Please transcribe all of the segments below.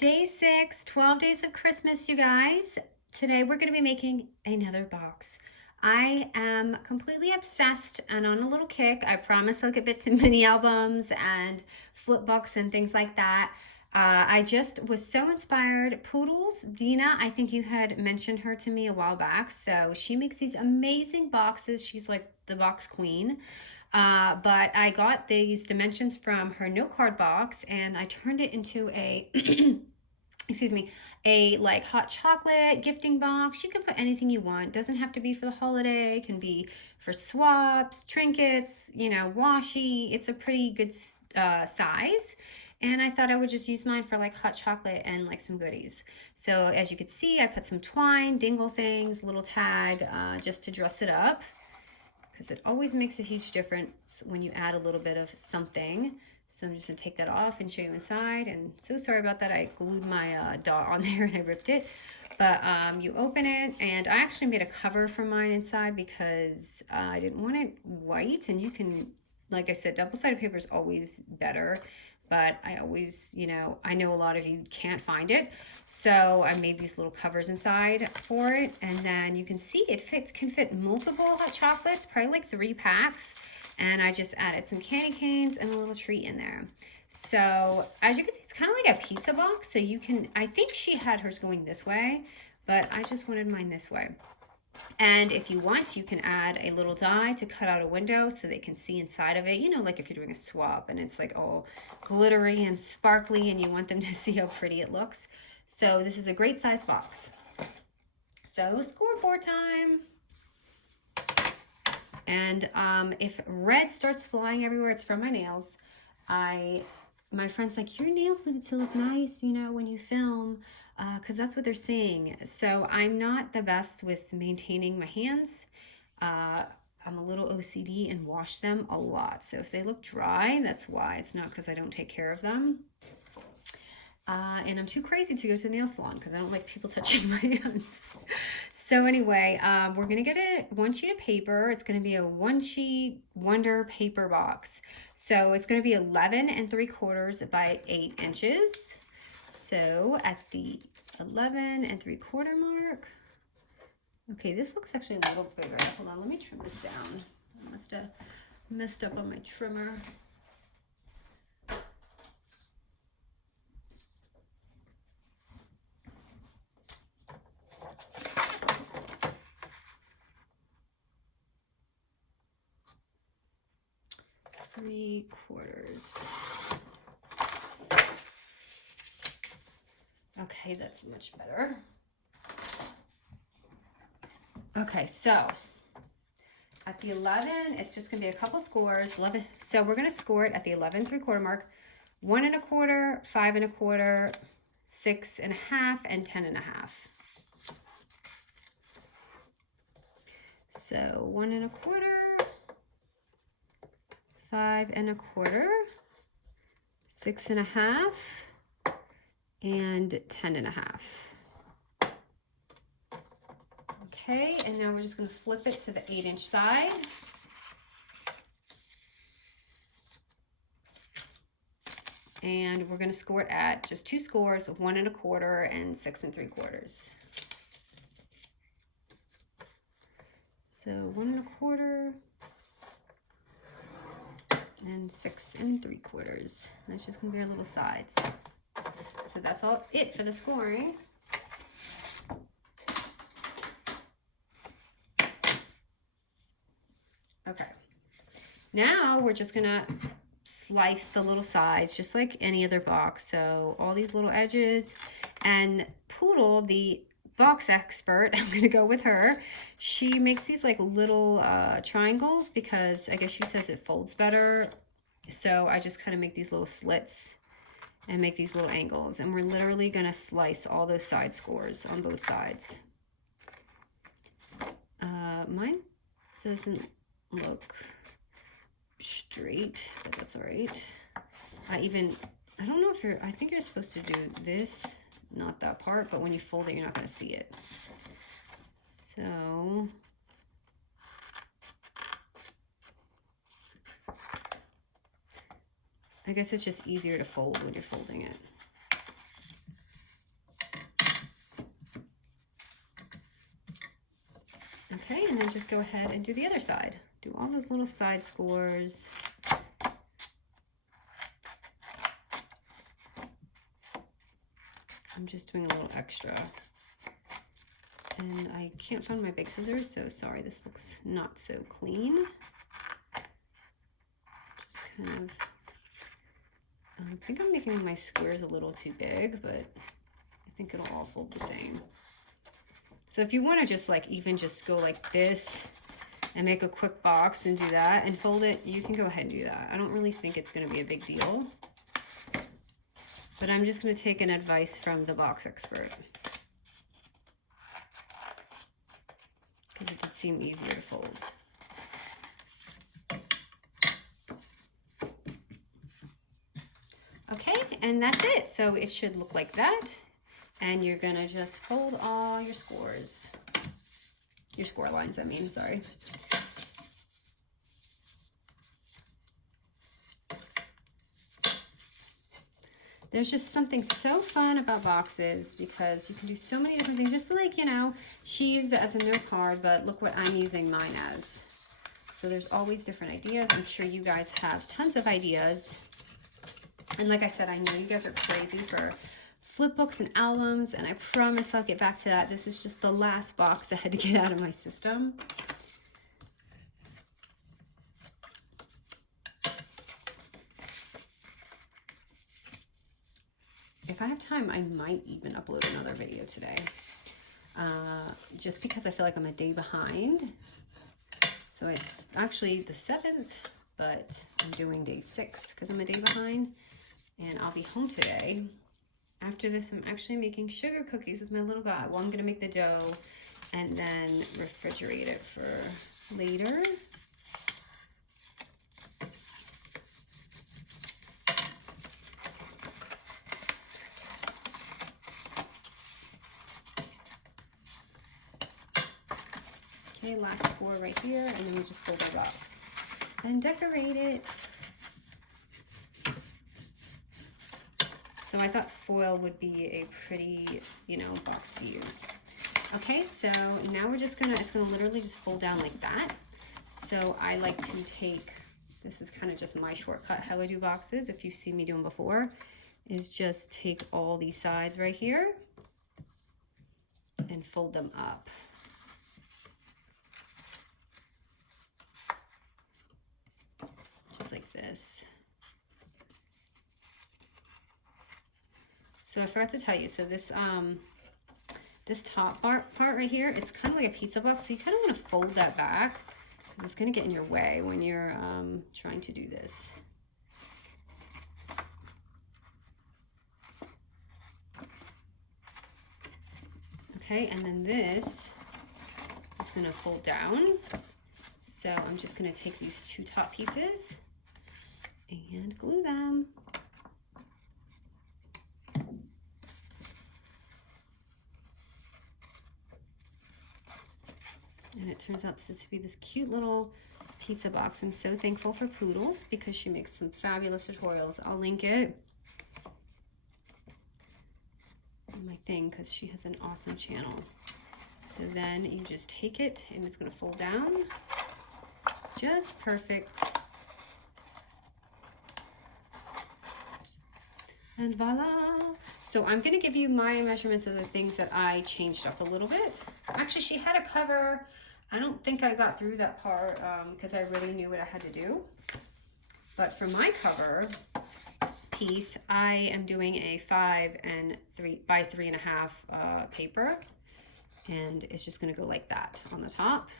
Day 6, 12 days of Christmas, you guys. Today we're going to be making another box. I am completely obsessed and on a little kick. I promise I'll get bits and mini albums and flip books and things like that. I just was so inspired. Poodles, Dina, I think you had mentioned her to me a while back. So she makes these amazing boxes. She's like the box queen. But I got these dimensions from her note card box and I turned it into a excuse me, a like hot chocolate gifting box. You can put anything you want. Doesn't have to be for the holiday. It can be for swaps, trinkets, washi. It's a pretty good size. And I thought I would just use mine for like hot chocolate and like some goodies. So as you can see, I put some twine, dingle things, little tag, just to dress it up because it always makes a huge difference when you add a little bit of something. So I'm just gonna take that off and show you inside. And so sorry about that. I glued my dot on there and I ripped it. But you open it, and I actually made a cover for mine inside because I didn't want it white. And you can, like I said, double-sided paper is always better. But I always, I know a lot of you can't find it. So I made these little covers inside for it. And then you can see it can fit multiple hot chocolates, probably like 3 packs. And I just added some candy canes and a little treat in there. So as you can see, it's kind of like a pizza box. So you can, I think she had hers going this way, but I just wanted mine this way. And if you want, you can add a little die to cut out a window so they can see inside of it. Like if you're doing a swap and it's like all glittery and sparkly and you want them to see how pretty it looks. So this is a great size box. So scoreboard time. And if red starts flying everywhere, it's from my nails. My friend's like, your nails need to look nice, when you film, because that's what they're saying. So I'm not the best with maintaining my hands. I'm a little OCD and wash them a lot. So if they look dry, that's why. It's not because I don't take care of them. And I'm too crazy to go to the nail salon because I don't like people touching my hands. So anyway, we're going to get one sheet of paper. It's going to be a 1-sheet Wonder paper box. So it's going to be 11 3/4 by 8 inches. So at the 11 3/4 mark. Okay, this looks actually a little bigger. Hold on, let me trim this down. I must have messed up on my trimmer. Three-quarters. Okay, that's much better. Okay, so at the 11, it's just gonna be a couple scores. 11. So we're gonna score it at the 11 3/4 mark. 1 1/4, 5 1/4, 6 1/2, and 10 1/2. So 1 1/4. 5 1/4, 6 1/2, and 10 1/2. Okay, and now we're just going to flip it to the 8-inch side. And we're going to score it at just 2 scores of 1 1/4 and 6 3/4. So 1 1/4. And 6 3/4. That's just gonna be our little sides. So that's all it for the scoring. Okay. Now we're just gonna slice the little sides just like any other box. So all these little edges, and Poodle, the box expert, I'm gonna go with her. She makes these like little triangles because I guess she says it folds better. So I just kind of make these little slits and make these little angles, and we're literally gonna slice all those side scores on both sides. Mine doesn't look straight, but that's all right. I don't know if I think you're supposed to do this, not that part, but when you fold it, you're not going to see it. So I guess it's just easier to fold when you're folding it. Okay, and then just go ahead and do the other side. Do all those little side scores. I'm just doing a little extra. And I can't find my big scissors, so sorry, this looks not so clean. Just kind of, I think I'm making my squares a little too big, but I think it'll all fold the same. So if you want to just like even just go like this and make a quick box and do that and fold it, you can go ahead and do that. I don't really think it's going to be a big deal, but I'm just going to take an advice from the box expert, because it did seem easier to fold. Okay, and that's it. So it should look like that. And you're gonna just fold all your scores. Your score lines, I mean, sorry. There's just something so fun about boxes because you can do so many different things. Just like, you know, she used it as a note card, but look what I'm using mine as. So there's always different ideas. I'm sure you guys have tons of ideas. And like I said, I know you guys are crazy for flip books and albums, and I promise I'll get back to that. This is just the last box I had to get out of my system. If I have time, I might even upload another video today. Just because I feel like I'm a day behind. So it's actually the 7th, but I'm doing day 6 because I'm a day behind. And I'll be home today. After this, I'm actually making sugar cookies with my little guy. Well, I'm gonna make the dough and then refrigerate it for later. Okay, last score right here, and then we just fold our box and decorate it. So I thought foil would be a pretty, you know, box to use. Okay, so now we're just gonna, it's gonna literally just fold down like that. So I like to take, this is kind of just my shortcut how I do boxes, if you've seen me doing before, is just take all these sides right here and fold them up. Just like this. So I forgot to tell you, so this this top part right here, it's kind of like a pizza box, so you kind of want to fold that back because it's going to get in your way when you're trying to do this. Okay, and then this is going to fold down. So I'm just going to take these 2 top pieces and glue them. And it turns out to be this cute little pizza box. I'm so thankful for Poodles because she makes some fabulous tutorials. I'll link it on my thing because she has an awesome channel. So then you just take it and it's going to fold down just perfect. And voila! So I'm going to give you my measurements of the things that I changed up a little bit. Actually, she had a cover. I don't think I got through that part because I really knew what I had to do. But for my cover piece, I am doing a 5 and 3 by 3.5 paper. And it's just going to go like that on the top.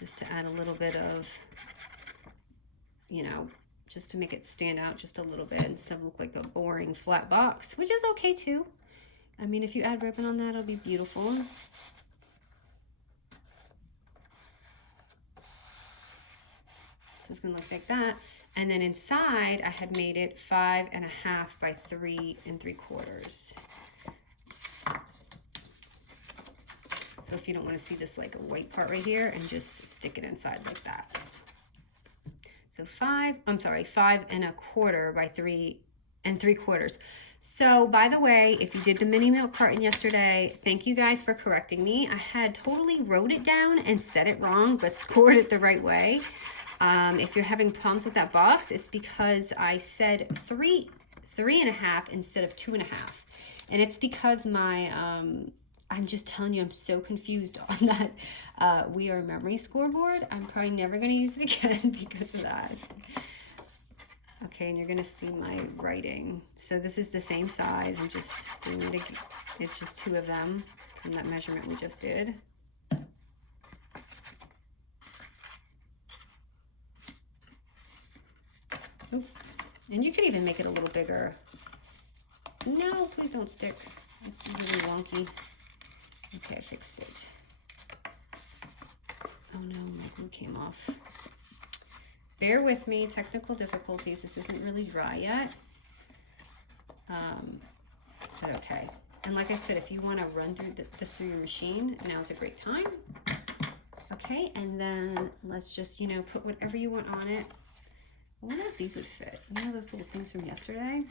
Just to add a little bit of, you know, just to make it stand out just a little bit instead of look like a boring flat box, which is okay too. I mean, if you add ribbon on that, it'll be beautiful. So it's gonna look like that. And then inside, I had made it 5.5 by 3 3/4. So if you don't want to see this like a white part right here, and just stick it inside like that. So 5 1/4 by 3 and 3/4. So by the way, if you did the mini milk carton yesterday, thank you guys for correcting me. I had totally wrote it down and said it wrong, but scored it the right way. If you're having problems with that box, it's because I said 3.5 instead of 2.5. And it's because my, I'm just telling you, I'm so confused on that We Are Memory scoreboard. I'm probably never going to use it again because of that. Okay, and you're going to see my writing. So this is the same size. I'm just doing it again. It's just 2 of them from that measurement we just did. Ooh. And you could even make it a little bigger. No, please don't stick. It's really wonky. Okay, I fixed it. Oh no, my glue came off. Bear with me, technical difficulties. This isn't really dry yet. But okay. And like I said, if you want to run through this through your machine, now's a great time. Okay, and then let's just, you know, put whatever you want on it. I wonder if these would fit. You know those little things from yesterday?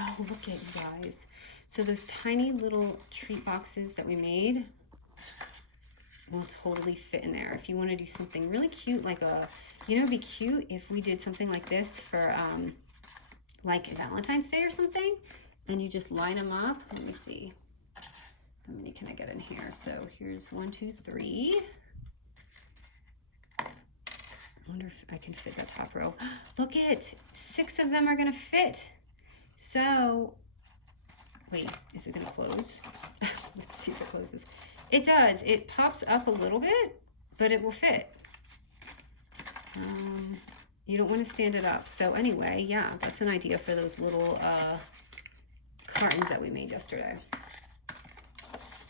Oh, look at you guys. So those tiny little treat boxes that we made will totally fit in there. If you want to do something really cute, like a, you know, it'd be cute if we did something like this for like Valentine's Day or something, and you just line them up. Let me see. How many can I get in here? So here's 1, 2, 3. I wonder if I can fit that top row. Look it, 6 of them are gonna fit. So, wait, is it gonna close? Let's see if it closes. It does, it pops up a little bit, but it will fit. You don't wanna stand it up. So anyway, yeah, that's an idea for those little cartons that we made yesterday.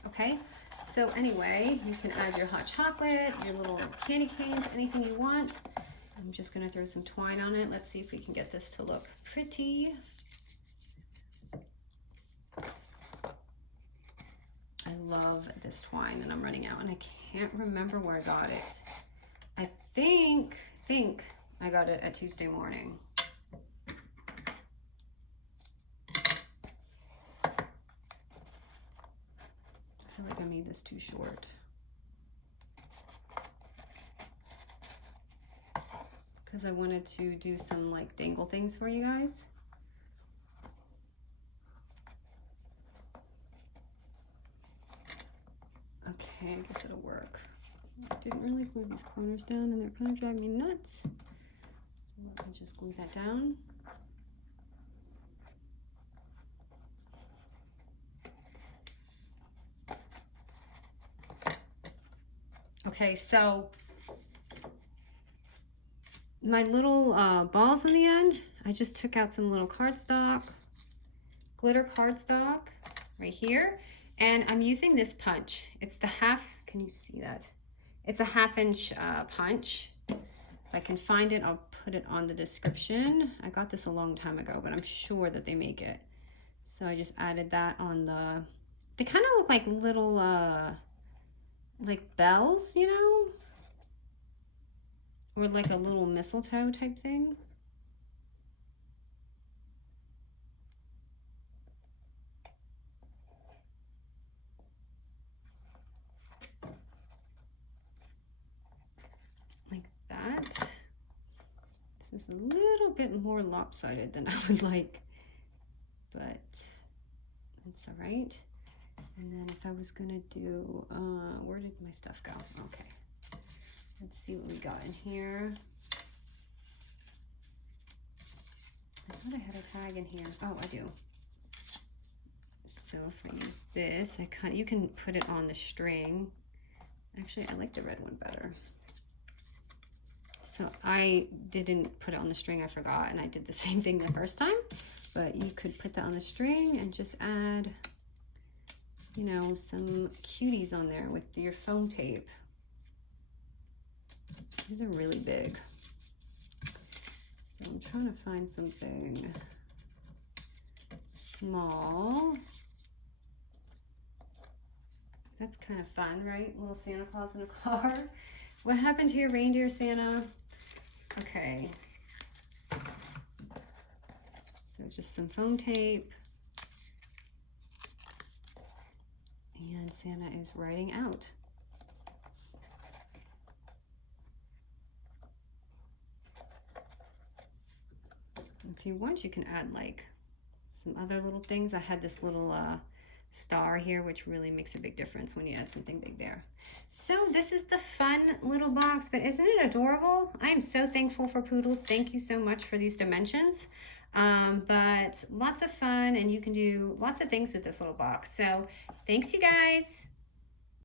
Okay, so anyway, you can add your hot chocolate, your little candy canes, anything you want. I'm just gonna throw some twine on it. Let's see if we can get this to look pretty. I love this twine, and I'm running out, and I can't remember where I got it. I think I got it at Tuesday morning. I feel like I made this too short. Because I wanted to do some like dangle things for you guys. Okay, I guess it'll work. I didn't really glue these corners down, and they're kind of driving me nuts. So I can just glue that down. Okay, so my little balls in the end, I just took out some little cardstock, glitter cardstock right here. And I'm using this punch. It's the can you see that? It's a 1/2 inch punch. If I can find it, I'll put it on the description. I got this a long time ago, but I'm sure that they make it. So I just added that on the, they kind of look like little, like bells, you know? Or like a little mistletoe type thing. Like that. This is a little bit more lopsided than I would like, but it's all right. And then if I was gonna do, where did my stuff go? Okay. Let's see what we got in here. I thought I had a tag in here. Oh, I do. So if I use this, you can put it on the string. Actually, I like the red one better. So I didn't put it on the string, I forgot, and I did the same thing the first time. But you could put that on the string and just add, you know, some cuties on there with your foam tape. These are really big. So I'm trying to find something small. That's kind of fun, right? Little Santa Claus in a car. What happened to your reindeer, Santa? Okay. So just some foam tape. And Santa is writing out. If you want, you can add like some other little things. I had this little star here, which really makes a big difference when you add something big there. So this is the fun little box, but isn't it adorable? I am so thankful for Poodles. Thank you so much for these dimensions. But lots of fun, and you can do lots of things with this little box. So thanks, you guys.